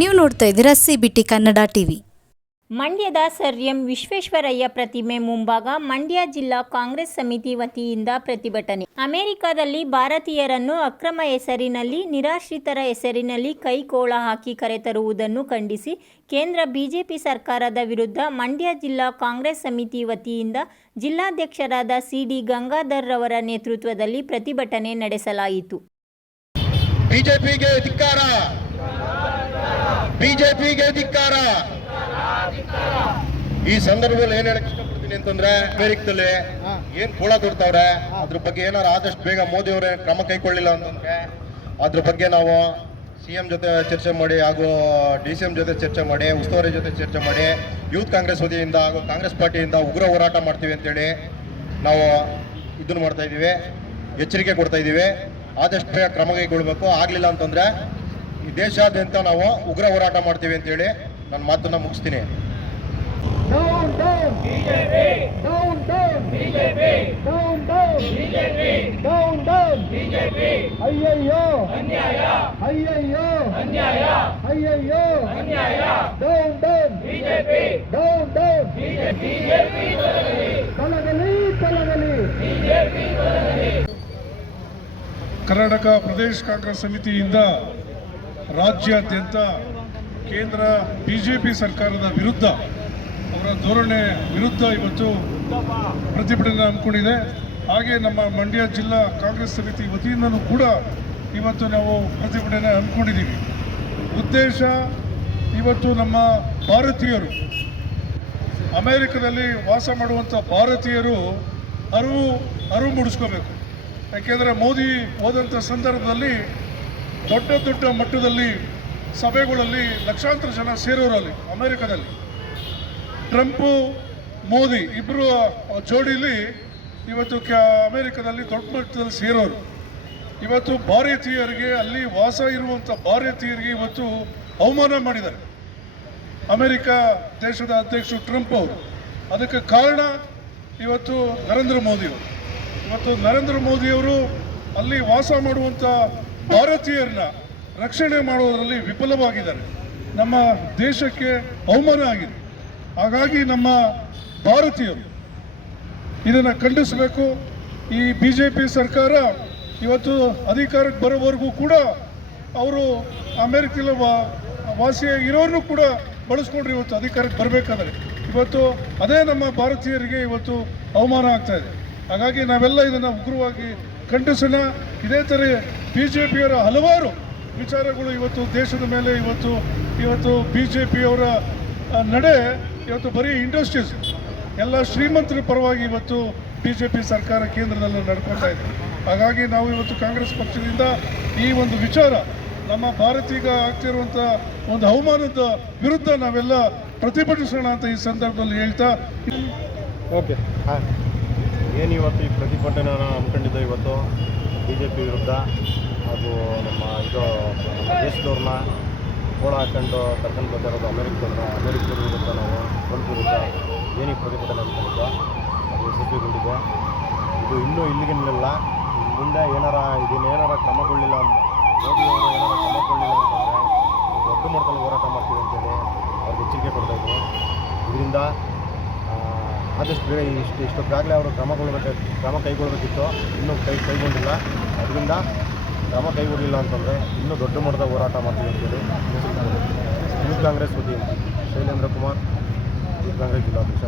ನೋಡ್ತಾ ಇದ್ದೀರಾ C B T Kannada TV ಮಂಡ್ಯದ ಸರ್ ಎಂ ವಿಶ್ವೇಶ್ವರಯ್ಯ ಪ್ರತಿಮೆ ಮುಂಭಾಗ ಮಂಡ್ಯ ಜಿಲ್ಲಾ ಕಾಂಗ್ರೆಸ್ ಸಮಿತಿ ವತಿಯಿಂದ ಪ್ರತಿಭಟನೆ. ಅಮೆರಿಕದಲ್ಲಿ ಭಾರತೀಯರನ್ನು ಅಕ್ರಮ ಹೆಸರಿನಲ್ಲಿ ನಿರಾಶ್ರಿತರ ಹೆಸರಿನಲ್ಲಿ ಕೈಕೋಳ ಹಾಕಿ ಕರೆತರುವುದನ್ನು ಖಂಡಿಸಿ ಕೇಂದ್ರ ಬಿಜೆಪಿ ಸರ್ಕಾರದ ವಿರುದ್ಧ ಮಂಡ್ಯ ಜಿಲ್ಲಾ ಕಾಂಗ್ರೆಸ್ ಸಮಿತಿ ವತಿಯಿಂದ ಜಿಲ್ಲಾಧ್ಯಕ್ಷರಾದ ಸಿಡಿ ಗಂಗಾಧರ್ ರವರ ನೇತೃತ್ವದಲ್ಲಿ ಪ್ರತಿಭಟನೆ ನಡೆಸಲಾಯಿತು. ಬಿಜೆಪಿಗೆ ಧಿಕ್ಕಾರ. ಬಿಜೆಪಿಗೆ ಧಿಕ್ಕಾರ. ಈ ಸಂದರ್ಭದಲ್ಲಿ ಏನ್ ಹೇಳಕ್ ಇಷ್ಟಪಡ್ತೀನಿ ಅಂತಂದ್ರೆ, ಅಮೆರಿಕದಲ್ಲಿ ಏನ್ ಕೂಡ ಕೊಡ್ತಾವ್ರೆ ಅದ್ರ ಬಗ್ಗೆ ಏನಾರ ಆದಷ್ಟು ಬೇಗ ಮೋದಿ ಅವರೇ ಕ್ರಮ ಕೈಗೊಳ್ಳಿಲ್ಲ ಅಂತಂದ್ರೆ, ಅದ್ರ ಬಗ್ಗೆ ನಾವು ಸಿ ಎಂ ಜೊತೆ ಚರ್ಚೆ ಮಾಡಿ ಹಾಗೂ ಡಿ ಸಿ ಎಂ ಜೊತೆ ಚರ್ಚೆ ಮಾಡಿ, ಉಸ್ತುವಾರಿ ಜೊತೆ ಚರ್ಚೆ ಮಾಡಿ, ಯೂತ್ ಕಾಂಗ್ರೆಸ್ ವತಿಯಿಂದ ಹಾಗೂ ಕಾಂಗ್ರೆಸ್ ಪಾರ್ಟಿಯಿಂದ ಉಗ್ರ ಹೋರಾಟ ಮಾಡ್ತೀವಿ ಅಂತೇಳಿ ನಾವು ಇದನ್ನು ಮಾಡ್ತಾ ಇದ್ದೀವಿ, ಎಚ್ಚರಿಕೆ ಕೊಡ್ತಾ ಇದ್ದೀವಿ, ಆದಷ್ಟು ಬೇಗ ಕ್ರಮ ಕೈಗೊಳ್ಬೇಕು. ಆಗಲಿಲ್ಲ ಅಂತಂದ್ರೆ ಈ ದೇಶಾದ್ಯಂತ ನಾವು ಉಗ್ರ ಹೋರಾಟ ಮಾಡ್ತೀವಿ ಅಂತೇಳಿ ನನ್ನ ಮಾತನ್ನ ಮುಗಿಸ್ತೀನಿ. ಅಯ್ಯಯ್ಯೋ ಅಯ್ಯಯ್ಯೋ ಅಯ್ಯಯ್ಯೋ down down down down Karnataka Pradesh Congress ಸಮಿತಿಯಿಂದ ರಾಜ್ಯಾದ್ಯಂತ ಕೇಂದ್ರ ಬಿಜೆಪಿ ಸರ್ಕಾರದ ವಿರುದ್ಧ ಅವರ ಧೋರಣೆ ವಿರುದ್ಧ ಇವತ್ತು ಪ್ರತಿಭಟನೆ ಹಮ್ಮಿಕೊಂಡಿದೆ. ಹಾಗೆ ನಮ್ಮ ಮಂಡ್ಯ ಜಿಲ್ಲಾ ಕಾಂಗ್ರೆಸ್ ಸಮಿತಿ ವತಿಯಿಂದಲೂ ಕೂಡ ಇವತ್ತು ನಾವು ಪ್ರತಿಭಟನೆ ಹಮ್ಮಿಕೊಂಡಿದ್ದೀವಿ. ಉದ್ದೇಶ ಇವತ್ತು ನಮ್ಮ ಭಾರತೀಯರು, ಅಮೇರಿಕದಲ್ಲಿ ವಾಸ ಮಾಡುವಂಥ ಭಾರತೀಯರು ಅರಿವು ಅರಿವು ಮೂಡಿಸ್ಕೋಬೇಕು. ಯಾಕೆಂದರೆ ಮೋದಿ ಹೋದಂಥ ಸಂದರ್ಭದಲ್ಲಿ ದೊಡ್ಡ ದೊಡ್ಡ ಮಟ್ಟದಲ್ಲಿ ಸಭೆಗಳಲ್ಲಿ ಲಕ್ಷಾಂತರ ಜನ ಸೇರೋರಲ್ಲಿ ಅಮೆರಿಕದಲ್ಲಿ. ಟ್ರಂಪು, ಮೋದಿ ಇಬ್ಬರು ಜೋಡಿಲಿ ಇವತ್ತು ಅಮೆರಿಕದಲ್ಲಿ ದೊಡ್ಡ ಮಟ್ಟದಲ್ಲಿ ಸೇರೋರು. ಇವತ್ತು ಭಾರತೀಯರಿಗೆ ಅಲ್ಲಿ ವಾಸ ಇರುವಂಥ ಭಾರತೀಯರಿಗೆ ಇವತ್ತು ಅವಮಾನ ಮಾಡಿದ್ದಾರೆ. ಅಮೆರಿಕ ದೇಶದ ಅಧ್ಯಕ್ಷರು ಟ್ರಂಪ್ ಅವರು. ಅದಕ್ಕೆ ಕಾರಣ ಇವತ್ತು ನರೇಂದ್ರ ಮೋದಿಯವರು ಇವತ್ತು ನರೇಂದ್ರ ಮೋದಿಯವರು ಅಲ್ಲಿ ವಾಸ ಮಾಡುವಂಥ ಭಾರತೀಯರನ್ನ ರಕ್ಷಣೆ ಮಾಡುವುದರಲ್ಲಿ ವಿಫಲವಾಗಿದ್ದಾರೆ. ನಮ್ಮ ದೇಶಕ್ಕೆ ಅವಮಾನ ಆಗಿದೆ. ಹಾಗಾಗಿ ನಮ್ಮ ಭಾರತೀಯರು ಇದನ್ನು ಖಂಡಿಸಬೇಕು. ಈ ಬಿ ಜೆ ಪಿ ಸರ್ಕಾರ ಇವತ್ತು ಅಧಿಕಾರಕ್ಕೆ ಬರೋವರೆಗೂ ಕೂಡ ಅವರು ಅಮೆರಿಕದ ವಾ- ವಾಸಿಯಾಗಿ ಕೂಡ ಬಳಸ್ಕೊಂಡ್ರು ಇವತ್ತು ಅಧಿಕಾರಕ್ಕೆ ಬರಬೇಕಾದ್ರೆ. ಇವತ್ತು ಅದೇ ನಮ್ಮ ಭಾರತೀಯರಿಗೆ ಇವತ್ತು ಅವಮಾನ ಆಗ್ತಾ ಇದೆ. ಹಾಗಾಗಿ ನಾವೆಲ್ಲ ಇದನ್ನು ಉಗ್ರವಾಗಿ ಖಂಡಿಸೋಣ ಇದೇ ಥರ ಬಿ ಜೆ ಪಿಯವರ ಹಲವಾರು ವಿಚಾರಗಳು ಇವತ್ತು ದೇಶದ ಮೇಲೆ, ಇವತ್ತು ಇವತ್ತು ಬಿ ಜೆ ಪಿಯವರ ನಡೆ, ಇವತ್ತು ಬರೀ ಇಂಡಸ್ಟ್ರೀಸ್, ಎಲ್ಲ ಶ್ರೀಮಂತರ ಪರವಾಗಿ ಇವತ್ತು ಬಿ ಜೆ ಪಿ ಸರ್ಕಾರ ಕೇಂದ್ರದಲ್ಲೂ ನಡ್ಕೊತಾ ಇದೆ. ಹಾಗಾಗಿ ನಾವು ಇವತ್ತು ಕಾಂಗ್ರೆಸ್ ಪಕ್ಷದಿಂದ ಈ ಒಂದು ವಿಚಾರ, ನಮ್ಮ ಭಾರತೀಗ ಆಗ್ತಿರುವಂಥ ಒಂದು ಅವಮಾನದ ವಿರುದ್ಧ ನಾವೆಲ್ಲ ಪ್ರತಿಭಟಿಸೋಣ ಅಂತ ಈ ಸಂದರ್ಭದಲ್ಲಿ ಹೇಳ್ತಾ ಓಕೆ ಏನು ಇವತ್ತು ಈ ಪ್ರತಿಭಟನೆಯನ್ನು ಹಮ್ಮಿಕೊಂಡಿದ್ದೆ ಇವತ್ತು ಬಿ ಜೆ ಪಿ ವಿರುದ್ಧ ಹಾಗೂ ನಮ್ಮ ಇದು ದೇಶದವ್ರನ್ನ ಗೋಳ ಹಾಕೊಂಡು ಕರ್ಕೊಂಡು ಬಂದಿರೋದು ಅಮೆರಿಕದವ್ರನ್ನ ಅಮೆರಿಕದ ವಿರುದ್ಧ ನಾವು ಟ್ರಂಪ್ ವಿರುದ್ಧ ಏನೀ ಪ್ರತಿಭಟನೆ ಹಮ್ಮಿಕೊಂಡಿದ್ದ ಅದು ಯಶಸ್ವಿಗೊಂಡಿದೆ. ಇದು ಇನ್ನೂ ಇಲ್ಲಿಗೆ ನಿಲ್ಲ ಮುಂದೆ ಏನಾರ ಇದನ್ನ ಏನಾರ ಕ್ರಮಗೊಳ್ಳಿಲ್ಲ ಮೋದಿಯವರು ಏನಾರ ಕ್ರಮಗೊಳ್ಳಿಲ್ಲ ಅಂತಂದರೆ ದೊಡ್ಡ ಮಟ್ಟದಲ್ಲಿ ಹೋರಾಟ ಮಾಡ್ತೀವಿ ಅಂತೇಳಿ ಅವ್ರಿಗೆ ಎಚ್ಚರಿಕೆ ಕೊಡ್ತಾಯಿದ್ರು ಇದರಿಂದ ಆದಷ್ಟು ಬೇಗ ಇಷ್ಟು ಇಷ್ಟೊತ್ತಾಗಲೇ ಅವರು ಕ್ರಮಗೊಳ್ಬೇಕು ಕ್ರಮ ಕೈಗೊಳ್ಳಬೇಕಿತ್ತು ಇನ್ನೂ ಕೈ ಕೈಗೊಂಡಿಲ್ಲ. ಅದರಿಂದ ಕ್ರಮ ಕೈಗೊಳ್ಳಿಲ್ಲ ಅಂತಂದರೆ ಇನ್ನೂ ದೊಡ್ಡ ಮಟ್ಟದ ಹೋರಾಟ ಮಾಡ್ತೀವಿ ಅಂತೇಳಿ ಯೂತ್ ಕಾಂಗ್ರೆಸ್ ವತಿಯಿಂದ ಶೈಲೇಂದ್ರ ಕುಮಾರ್ ಯೂತ್ ಕಾಂಗ್ರೆಸ್ ಜಿಲ್ಲಾಧ್ಯಕ್ಷ.